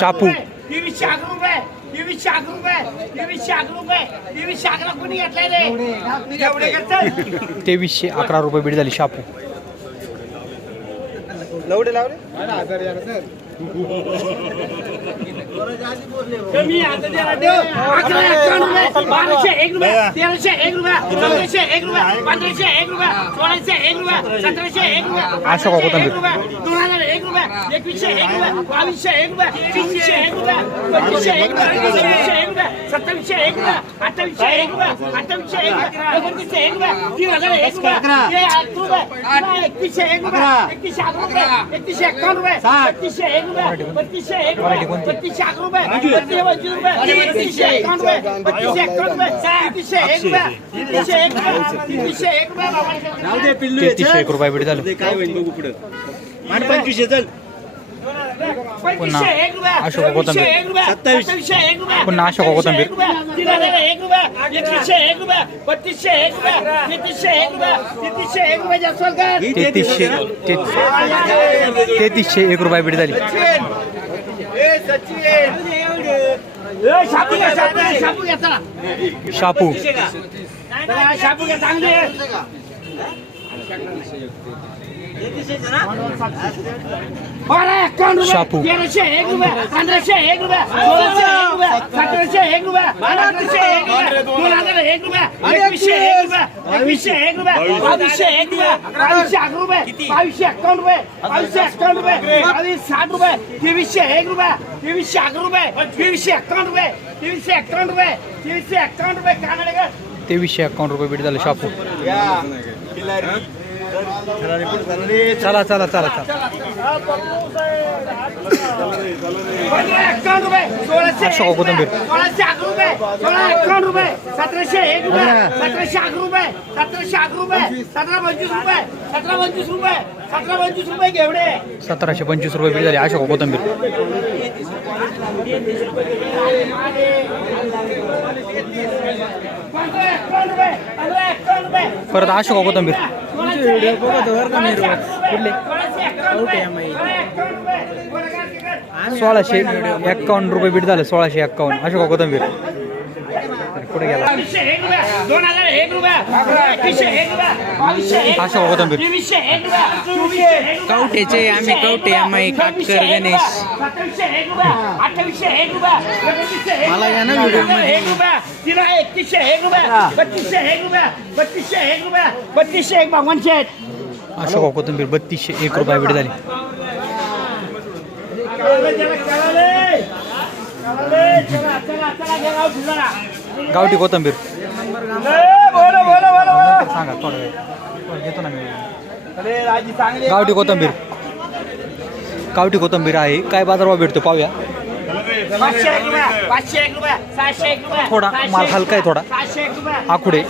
Shampoo. तेवीसशे अकरा रुपये तेवीसशे अकरा रुपये तेवीसशे अकरा रुपये तेवीसशे अकरा कोणी घेतलाय रे। एवढे घेतलं तेवीसशे अकरा रुपये बीड झाली शापू। कमी आता. अकरा रुपये बाराशे एक रुपये तेराशे एक रुपये चौदाशे एक रुपये पंधराशे एक रुपये सोळाशे एक रुपये सतराशे एक रुपये अठराशे. एक रुपये दोन हजार एक रुपये एकवीसशे एक रुपये बावीसशे एक रुपये तीनशे एक रुपये पंचवीसशे एक रुपये एक रुपये सत्तावीसशे एक रुपये अठ्ठावीसशे एक रुपये अठ्ठावीसशे एक रुपये एकोणतीसशे एक रुपये तीन हजार एक रुपये हे आठ एकतीसशे एक रुपये एकतीसशे अकरा रुपये एकतीसशे एकावन्न रुपये बत्तीसशे एक रुपये बत्तीसशे एक रुपये बत्तीसशे अकरा रुपये बत्तीसशे पंचवीस रुपये एकतीसशे एकावन्न रुपये बत्तीसशे एकावन्न रुपये तीनशे एक रुपये तीनशे एक रुपये तीनशे एक रुपये बाबा. तेहतीसशे एक रुपये बीड झालं काय होईल बघू पुढं आठ पंचवीसशे चल पंचवीसशे एक रुपये अशोक कोथंबीर. पंचवीसशे एक रुपये सत्तावीस. सत्तावीसशे एक शापू. तेराशे एक रुपये पंधराशे एक रुपये सोळाशे एक रुपये सतराशे एक रुपये अठराशे एक रुपये दोन हजार एक रुपये एकवीसशे एक रुपये एकवीसशे एक रुपये बावीसशे एक रुपये बावीसशे अकरा रुपये बावीसशे एकावन्न रुपये बावीसशे एकावन्न रुपये बावीस साठ रुपये तेवीसशे एक रुपये तेवीसशे अकरा रुपये तेवीसशे एकावन्न रुपये तेवीसशे एकावन्न रुपये तेवीसशे एकावन्न रुपये कानडे तेवीसशे एकावन्न रुपये बीड झालं शापू चला चला चला अशोक रुपये, कोथिंबीर. सतराशे एक रुपये सतराशे रुपये सतराशे रुपये सतरा पंचवीस रुपये सतरा पंचवीस रुपये सतरा पंचवीस रुपये घेवडे. सतराशे पंचवीस रुपये बीड झाली. अशोक कोथंबीर. पंधरा एकावन्न रुपये. अशोक कोथंबीर सोळाशे एकावन्न रुपये सोळा एकावन्न रुपये सोळाशे एक्कावन्न रुपये बीड झालं सोळाशे एक्कावन्न अशोक कोथंबीर. पुढे गेला बावीसशे एक रुपये दोन हजार एक रुपये एकवीसशे एक रुपये बावीसशे एक अशोक कोथंबीर. तेवीसशे एक रुपये चोवीसशे एक रुपये कवठेचे आम्ही कवठे आम्ही काटकर गणेश मला या ना रुपये, व्हिडिओ तिला एकतीसशे एक रुपये बत्तीसशे एक रुपये बत्तीसशे एक रुपये बत्तीसशे एक भगवानशे आहेत अशोक कोथंबीर बत्तीसशे एक रुपये बीड झाली चला, चला, चला गावठी कोथंबीर. सांगा थोडं वेळ घेतो ना मी गावठी कोथंबीर गावठी कोथंबीर आहे काय बाजारभाव भेटतो पाहूया थोडा, माल हलका आहे थोडा. आखुडे.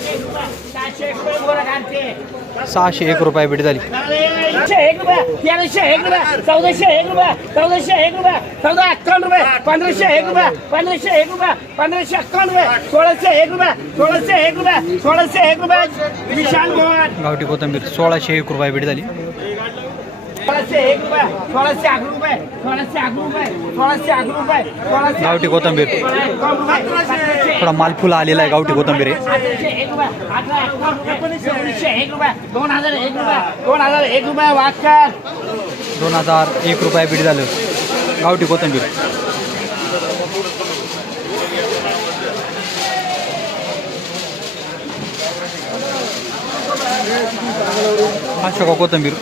सहाशे एक रुपये, बीड झाली. एक रुपये तेराशे एक रुपये चौदाशे एक रुपये चौदाशे एक रुपये चौदा अठ्ठावन्न रुपये पंधराशे एक रुपये पंधराशे एक रुपये पंधराशे अठ्ठावन्न रुपये सोळाशे एक रुपये सोळाशे एक रुपये सोळाशे एक रुपये. विशाल भवन गावठी कोथंबीर सोळाशे एक रुपये बीड झाली. सोळाशे एक रुपये सोळाशे अकरा रुपये सोळाशे अकरा रुपये सोळाशे अकरा रुपये सोळाशे गावठी कोथंबीर. थोडा मालफुला आलेला आहे गावठी कोथंबीर. एकोणीसशे एक रुपये दोन हजार एक रुपये दोन हजार एक रुपये वाटकर दोन हजार एक रुपये बीड झालं. गावठी कोथंबीर. अशोका कोथंबीर?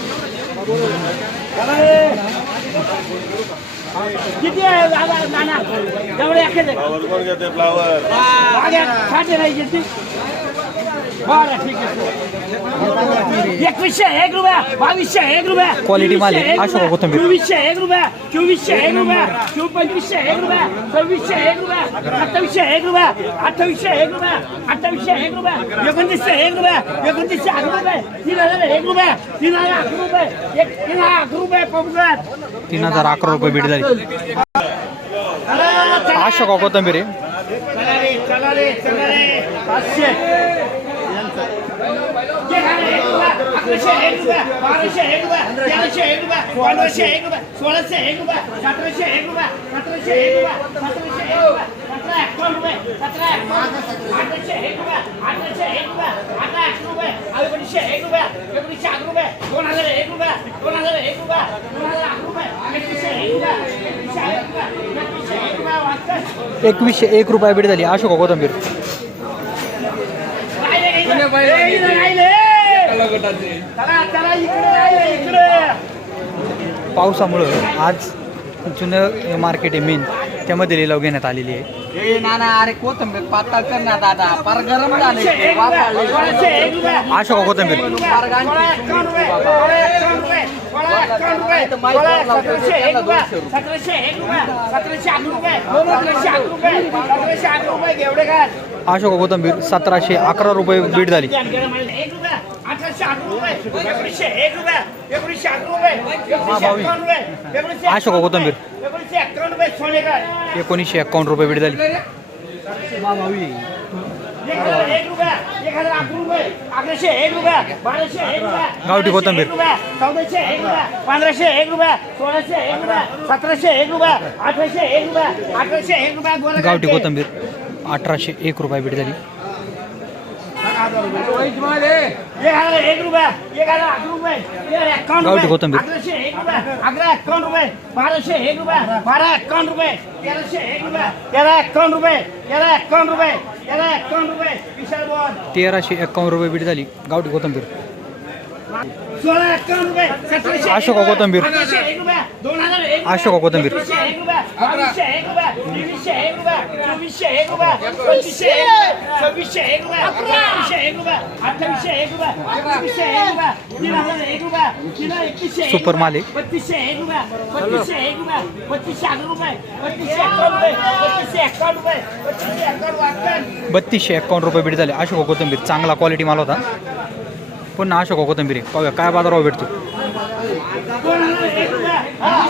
किती आहे? दादा नाना एवढे एखादे फ्लावर साठे नाही किती बरं ठीक आहे एकवीसशे एक रुपया बावीसशे एक रुपया Quality माल आहे. अशोका रुपया, कोथिंबीर. चोवीसशे एक रुपया चोवीसशे एक रुपया चोवीस पंचवीसशे एक रुपया सव्वीसशे एक रुपया सत्तावीसशे एक रुपया अठ्ठावीसशे एक रुपया अठ्ठावीसशे एक रुपया एकोणतीसशे एक रुपया एकोणतीसशे रुपये तीन हजार एक रुपया तीन हजार अकरा रुपये एक तीन हजार अकरा रुपये तीन हजार अकरा रुपये बीड झाली अशोका कोथंबीर आहे चला रे चला रे चला रे पाचशे जे खाणे, एक रुपया, अकराशे एक रुपये बाराशे एक रुपये तेराशे एक रुपये पंधराशे एक रुपये सोळाशे एक रुपये सतराशे एक रुपये सतराशे एक रुपये सतराशे एक रुपये सतरा एकावन्न रुपये सतरा एकावन्न अठराशे एक रुपये अठराशे एक रुपये अठरा एक रुपये एकोणीसशे एक रुपये एकोणीसशे अकरा रुपये दोन हजार एक रुपये दोन हजार एक रुपये दोन हजार अकरा रुपये एकवीसशे एक रुपये एकवीसशे एक रुपये एकवीसशे एक रुपये वाटतं एकवीसशे एक रुपये बीड झाली. अशोक कोथंबीर. राहिले इकडे पावसामुळं आज जुनं मार्केट आहे मेन त्यामध्ये लिलाव घेण्यात आलेली आहे. ए नाना अरे कोथंबीर पातळ कर ना दादा. फार गरम झाले अशोक कोथंबीर. सतराशे अकरा रुपये अशोक कोथंबीर सतराशे अकरा बीड झाली. अठराशे अकरा रुपये एकोणीसशे एक रुपये एकोणीसशे रुपये एकोणीसशे अशोक कोथिंबीर. एकोणीसशे एकावन्न रुपये सोनेकर एकोणीसशे एकावन्न रुपये बीड झाली गावठी कोथिंबीर. चौदाशे एक रुपया पंधराशे एक रुपया सोळाशे एक रुपया सतराशे एक रुपया अठराशे एक रुपया अठराशे एक रुपया गावठी. कोथंबीर अठराशे एक रुपये बीड झाली एक हजार एक रुपया एक हजार अकरा रुपये एक हजार एकावन्न गावठी रुपये. कोथिंबीर. अकराशे एक रुपया अकरा एकावन्न रुपये बाराशे एक रुपया बारा एकावन्न रुपये तेराशे एक रुपया तेरा एकावन्न रुपये तेरा एकावन्न रुपये तेरा एकावन्न रुपये विशाल बोल तेराशे एकावन्न रुपये बीड झाली गावठी कोथंबीर सोळा एकावन्न रुपये सतराशे अशोका कोथिंबीर. रुपया. अशोका कोथिंबीर. सुपर माल आहे. रुपया. बत्तीसशे रुपया एकावन्न रुपये बीड झाले अशोक कोथंबीर चांगला क्वालिटी माल होता पुन्हा अशोक कोथंबीर पाहूया काय बाजारावर भेटतो दोन हजार एक रुपया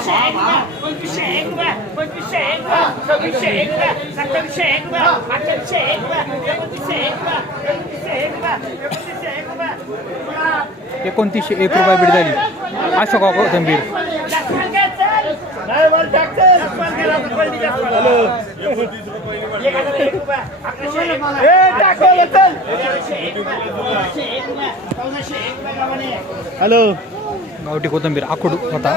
पंचवीसशे एक रुपया पंचवीसशे एक रुपया पंचवीसशे सव्वीसशे एक रुपया सत्तावीसशे एक रुपया अठ्ठावीसशे एक रुपया एकोणतीसशे एक रुपया एकोणतीसशे एक रुपया एकोणतीसशे एक रुपया एकोणतीसशे एक रुपये बीड झाली. कोथंबीर एक रुपया, हॅलो. गावठी कोथंबीर आखूड होता.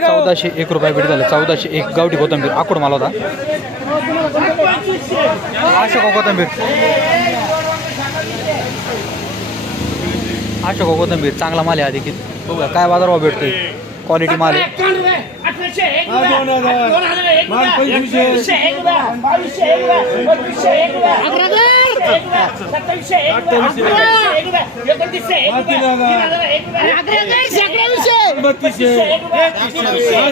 चौदाशे एक रुपये बीड झाले. चौदाशे एक गावठी कोथंबीर आखूड माल होता. अशोक कोथंबीर. अशोक कोथंबीर चांगला माल आहे हा देखील. बघूया काय बाजारावर भेटतोय? क्वालिटी माल आहे. सत्तावीसशे एक एकोणतीसशे एक रुपया, तीन हजार एक रुपया, बत्तीसशे चौतीसशे. एक रुपया,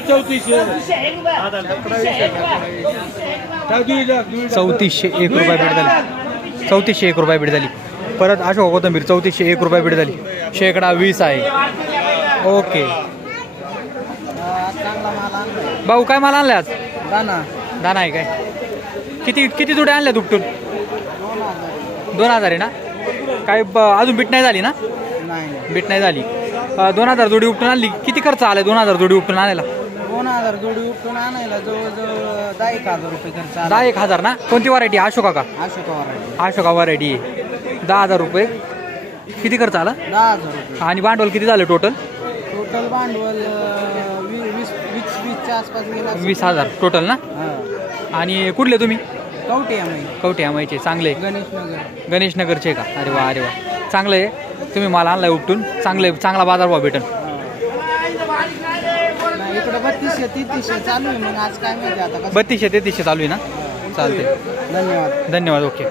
चौतीसशे एक रुपया, बीड झाली. चौतीसशे एक रुपये बीड झाली. परत अशोक कोथंबीर चौतीसशे एक रुपये बीड झाली. शेकडा वीस आहे. ओके. भाऊ काय माल आणलाय आज? दाना. दाना आहे काय? किती किती जुड्या आणल्या उपटून दोन हजार आहे ना? काय ब- अजून बीट नाही झाली ना? नाही. बीट नाही झाली. दोन हजार जोडी उपटून आणली. किती खर्च आलाय दोन हजार जोडी उपटून आणायला? दोन हजार जोडी उपटून आणायला जवळजवळ दहा एक हजार रुपये खर्च आला. दहा एक हजार ना? कोणती व्हरायटी अशोका का अशोक वरायटी अशोका व्हरायटी आहे दहा हजार रुपये. किती खर्च आला? दहा हजार रुपये. आणि भांडवल किती झालं टोटल टोटल भांडवल अं, वी- वीस वीस वीसच्या आसपास गेला असेल. वीस हजार टोटल ना? हा. आणि कुठले तुम्ही? कवठे आम्ही. कवठे चांगले. गणेश नगर. गणेश नगरचे का? अरे वा अरे वा. चांगलं आहे. तुम्ही मला आणलाय उपटून. चांगले चांगला बाजार भाव भेटेल. इकडे बत्तीसशे तेहतीसशे चालू आहे. मग आज काय माहिती आता कसं बत्तीसशे तेहतीसशे चालू आहे ना? चालते धन्यवाद. धन्यवाद. ओके.